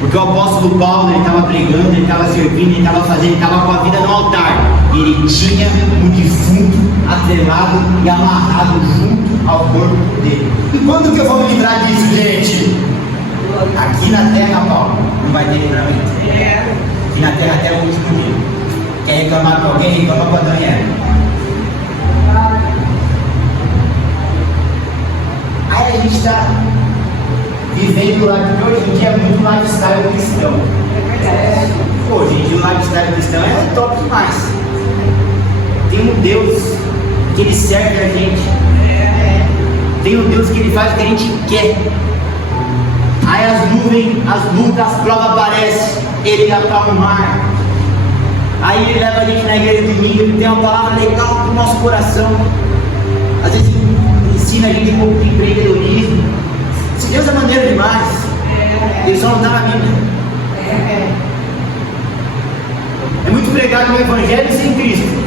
Porque o apóstolo Paulo, ele estava pregando, ele estava servindo, ele estava fazendo, ele estava com a vida no altar. E ele tinha um defunto atrelado e amarrado junto ao corpo dele. E quando que eu vou me livrar disso, gente? Aqui na terra, Paulo, não vai ter livramento. Aqui na terra até o último dia. Quer reclamar com alguém? Reclama com a Daniela. Aí a gente está vivendo lá, porque hoje em dia é muito lifestyle cristão. Hoje em dia o lifestyle cristão é top demais. Tem um Deus que ele serve a gente. Tem um Deus que ele faz o que a gente quer. Aí as nuvens, as lutas, as provas aparecem, ele acalma o mar. Aí ele leva a gente na igreja de domingo, ele tem uma palavra legal para o nosso coração. Às vezes ensina a gente um pouco de empreendedorismo. Esse Deus é maneiro demais. Ele só não está na Bíblia. É muito pregado o Evangelho sem Cristo.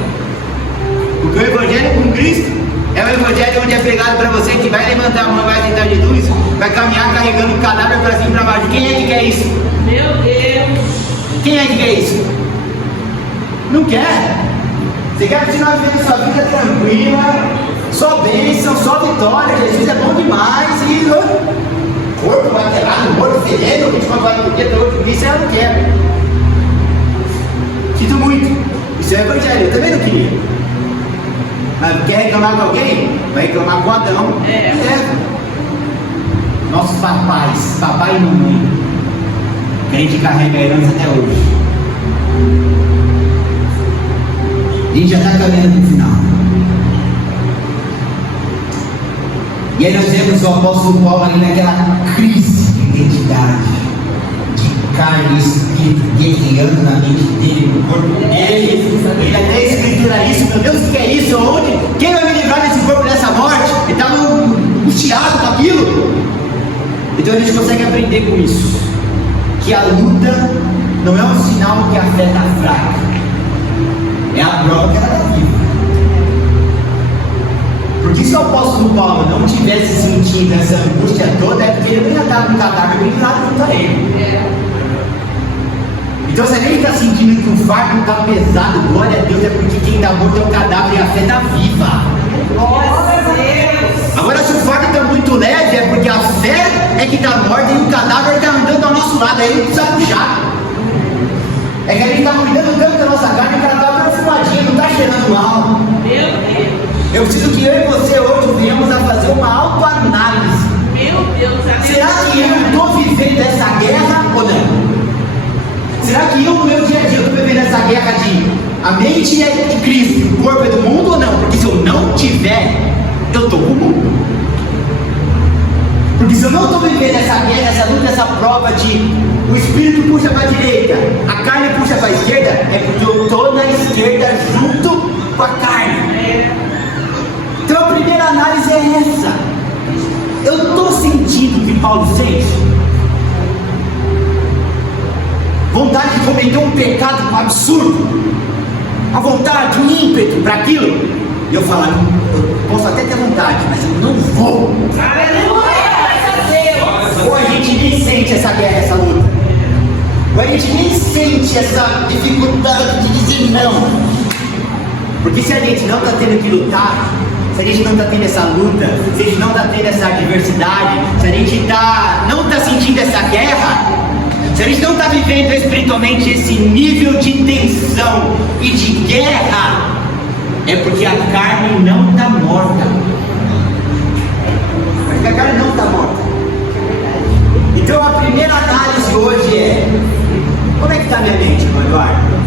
Porque o Evangelho com Cristo é o Evangelho onde é pregado para você que vai levantar a mão, vai tentar de luz, vai caminhar carregando o cadáver para cima e para baixo. Quem é que quer isso? Meu Deus. Quem é que quer isso? Não quer. Você quer continuar vivendo sua vida tranquila, só bênção, só vitória. Jesus é bom demais. E o corpo vai quebrar no morro, fedendo, 24 horas por dia, todo dia. Isso eu não quero. Sinto muito. Isso é Evangelho. Eu também não queria. Mas quer reclamar com alguém? Vai reclamar com Adão. Nossos papais, papai e mamãe, que a gente carrega a herança até hoje. A gente já está caminhando para o final. E aí nós vemos o apóstolo Paulo ali naquela crise de identidade, de carne e espírito guerreando na mente dele, no corpo dele. Ele até escritura isso, meu Deus, o que é isso? Onde? Quem vai me livrar desse corpo, dessa morte? Ele estava angustiado com aquilo. Então a gente consegue aprender com isso, que a luta não é um sinal que a fé está fraca, é a prova que ela está viva. Porque se o apóstolo Paulo não tivesse sentido essa angústia toda, é porque ele não ia estar com o cadáver pendurado junto a ele. Então se a gente está sentindo que o fardo está pesado, glória a Deus, é porque quem está morto é o cadáver e a fé está viva. Agora se o fardo está muito leve, é porque a fé é que está morta e o cadáver está andando ao nosso lado, aí ele precisa puxar. É que a gente está cuidando tanto da nossa carne que ela está perfumadinha, não está cheirando mal. Meu Deus. Eu preciso que eu e você hoje venhamos a fazer uma autoanálise. Meu Deus, aleluia. Será que eu estou vivendo essa guerra ou não? Será que eu no meu dia a dia estou vivendo essa guerra de a mente é de Cristo e o corpo é do mundo ou não? Porque se eu não tiver, eu estou com o mundo. Porque se eu não estou vivendo essa guerra, essa luta, essa prova de o espírito puxa para a direita, a carne puxa para a esquerda, é porque eu estou na esquerda junto com a carne. Então a primeira análise é essa. Eu estou sentindo o que Paulo sente? Vontade de cometer um pecado absurdo, a vontade, um ímpeto para aquilo, e eu falar, eu posso até ter vontade, mas eu não vou. Aleluia. Ou a gente nem sente essa guerra, essa luta, ou a gente nem sente essa dificuldade de dizer não, porque se a gente não está tendo que lutar, se a gente não está tendo essa luta, se a gente não está tendo essa adversidade, se a gente não está sentindo essa guerra, se a gente não está vivendo espiritualmente esse nível de tensão e de guerra, é porque a carne não está morta. Porque a carne não está morta. Então a primeira análise hoje é: como é que está minha mente, irmão Eduardo?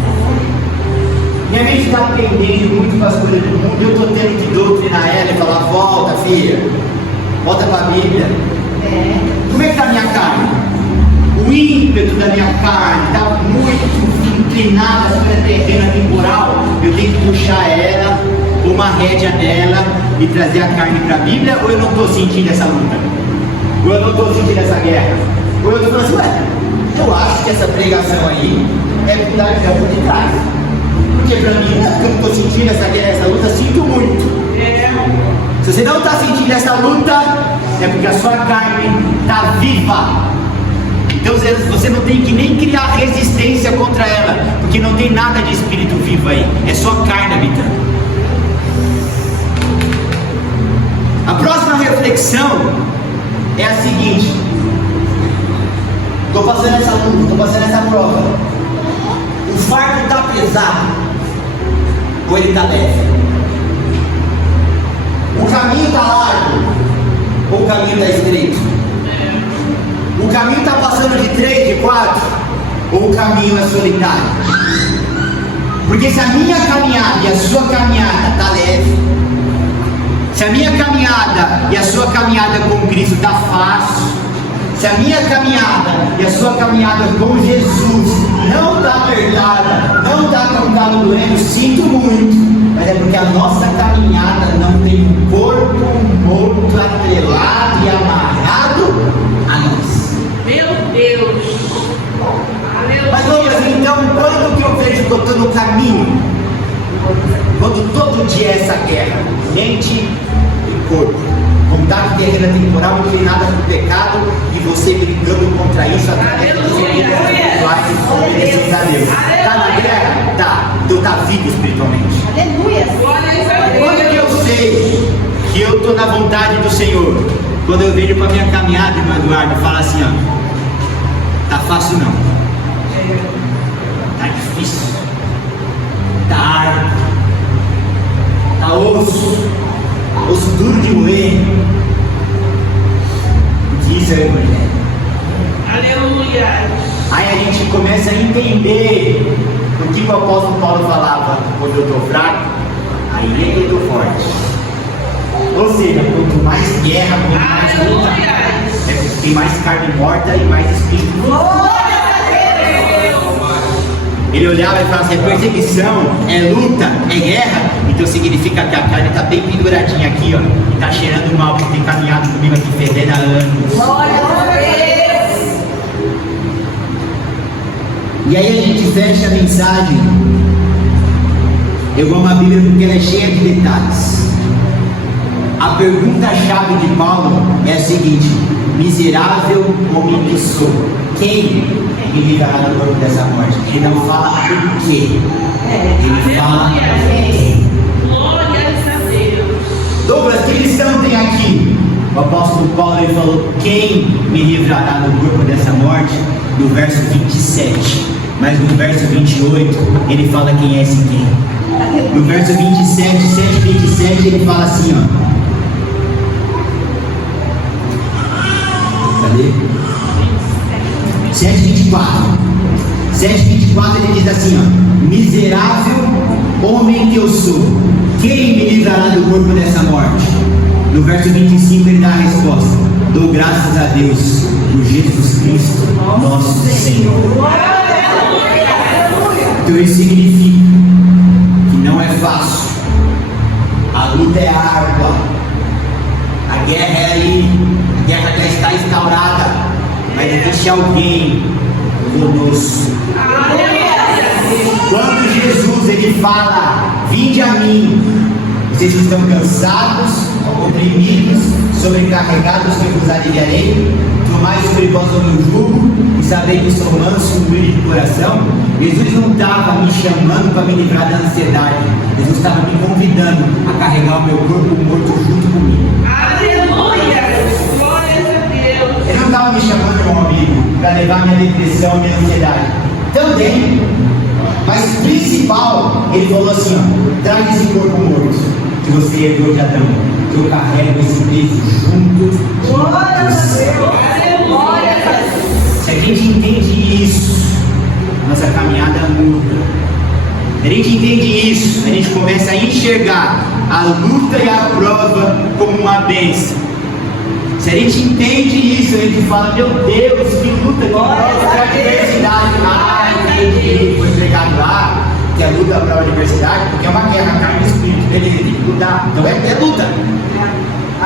Minha mente está pendendo muito com as coisas do mundo, eu estou tendo que doutrinar ela e falar: volta, filha, volta para a Bíblia. Como é que está a minha carne? O ímpeto da minha carne está muito inclinado sobre a terrena temporal. Eu tenho que puxar ela, uma rédea nela e trazer a carne para a Bíblia, ou eu não estou sentindo essa luta? Ou eu não estou sentindo essa guerra? Ou eu estou falando assim: ué, eu acho que essa pregação aí é pular de campo de trás. Porque para mim, não é porque eu não estou sentindo essa guerra, essa luta, sinto muito. Se você não está sentindo essa luta, é porque a sua carne está viva. Então você não tem que nem criar resistência contra ela, porque não tem nada de espírito vivo aí, é só carne habitando. A próxima reflexão é a seguinte: estou passando essa luta, estou passando essa prova, o fardo está pesado ou ele está leve? O caminho está largo ou o caminho está estreito? O caminho está passando de 3, de 4, ou o caminho é solitário? Porque se a minha caminhada e a sua caminhada está leve, se a minha caminhada e a sua caminhada com Cristo está fácil, se a minha caminhada e a sua caminhada com Jesus não está apertada, não está com o calo doendo, sinto muito, mas é porque a nossa caminhada não tem um corpo morto, atrelado e amarrado a nós. Meu Deus. Aleluia. Mas Lucas, então quando que eu vejo que eu estou no caminho? Quando todo dia é essa guerra, mente e corpo, vontade terrena temporal inclinada para o pecado, e você brigando contra isso através das experiências espirituais e obedecendo a Deus. Está na guerra? Tá. Então está vivo espiritualmente. Aleluia. Quando que eu sei que eu estou na vontade do Senhor? Quando eu vejo para a minha caminhada, irmão Eduardo, fala assim: ó, tá fácil não, tá difícil, tá árduo, tá osso duro de moer. Porque isso é o Evangelho. Aleluia. Aí a gente começa a entender o que o apóstolo Paulo falava: quando eu estou fraco, aí é que eu estou forte. Ou seja, quanto mais guerra, quanto mais luta, é porque tem mais carne morta e mais espírito. Ele olhava e falava assim: é perseguição, é luta, é guerra. Então significa que a carne está bem penduradinha aqui, ó, e está cheirando mal, porque tem caminhado comigo aqui fedendo há anos. Glória a Deus. E aí a gente fecha a mensagem. Eu amo a Bíblia porque ela é cheia de detalhes. A pergunta-chave de Paulo é a seguinte: miserável homem que sou, quem me livrará do corpo dessa morte? Ele não fala o quê, ele fala quem. Glórias a Deus. Douglas, que lição tem aqui? O apóstolo Paulo ele falou: quem me livrará do corpo dessa morte? No verso 27. Mas no verso 28 ele fala quem é esse quem. No verso 27, 7:27, ele fala assim, ó. Cadê? 7:24. 7:24 ele diz assim, ó: miserável homem que eu sou, quem me livrará do corpo dessa morte? No verso 25 ele dá a resposta: dou graças a Deus por Jesus Cristo, nosso Senhor. Então isso significa que não é fácil, a luta é árdua, a guerra é ali, a guerra já está instaurada, mas existe alguém conosco. Quando Jesus ele fala: vinde a mim, vocês que estão cansados, oprimidos, sobrecarregados, que eu vos aliviarei. Tomai sobre vós o meu jugo e sabei que sou manso e humilde de coração. Jesus não estava me chamando para me livrar da ansiedade, Jesus estava me convidando a carregar o meu corpo morto junto comigo. Aleluia! Glórias a Deus! Ele não estava me chamando, meu amigo, para levar minha depressão, minha ansiedade. Também, mas principal, ele falou assim: ó, traz esse corpo morto que você herdou de Adão, que eu carrego esse peso junto de você. Se a gente entende isso, nossa caminhada muda. Se a gente entende isso, a gente começa a enxergar a luta e a prova como uma bênção. Se a gente entende isso, a gente fala: meu Deus, que luta, que prova, que adversidade. Entendi, foi pregado lá que a luta para a adversidade, porque é uma guerra, carne e espírito, beleza, tem que lutar, então é luta. É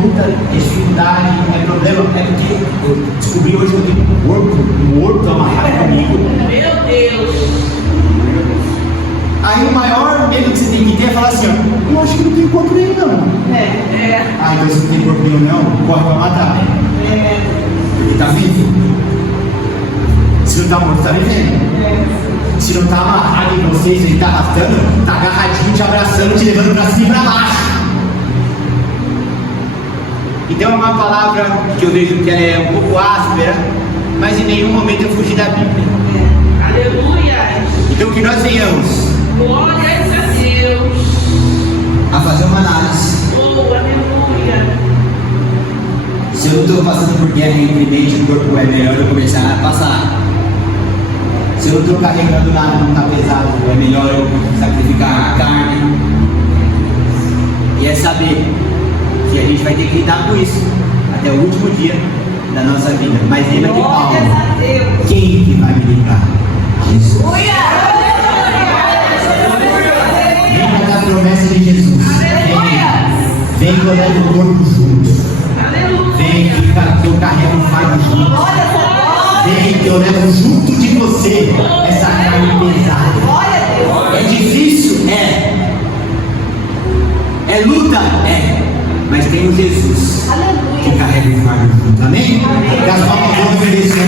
luta, é dificuldade, é problema, é porque eu descobri hoje que eu tenho um morto amarrado comigo. Meu Deus! Aí o maior medo que você tem que ter é falar assim: ó, eu acho que não tem corpo nenhum não. Então se não tem corpo nenhum não, corre para matar. Ele está vivo. Se não está morto, está vivendo. Se não está amarrado em você, se ele está arrastando, está agarradinho, te abraçando, te levando para cima e para baixo. Então é uma palavra que eu vejo que ela é um pouco áspera, mas em nenhum momento eu fugi da Bíblia. Aleluia! Então que nós venhamos, glórias a Deus, a fazer uma análise. Aleluia! Se eu não estou passando por guerra entre mente e corpo, é melhor eu começar a passar. Se eu não estou carregando nada, não está pesado, é melhor eu sacrificar a carne. E é saber que a gente vai ter que lidar com isso até o último dia da nossa vida. Mas lembra que Paulo, quem que vai me livrar? Jesus. Lembra da promessa de Jesus. Vem que eu levo o corpo junto. Vem que eu carrego o fardo junto. Vem que eu levo junto de você essa carne pesada. É difícil? É luta? Mas tem o Jesus que carrega o fardo junto. Amém? Das palmas, vamos oferecer.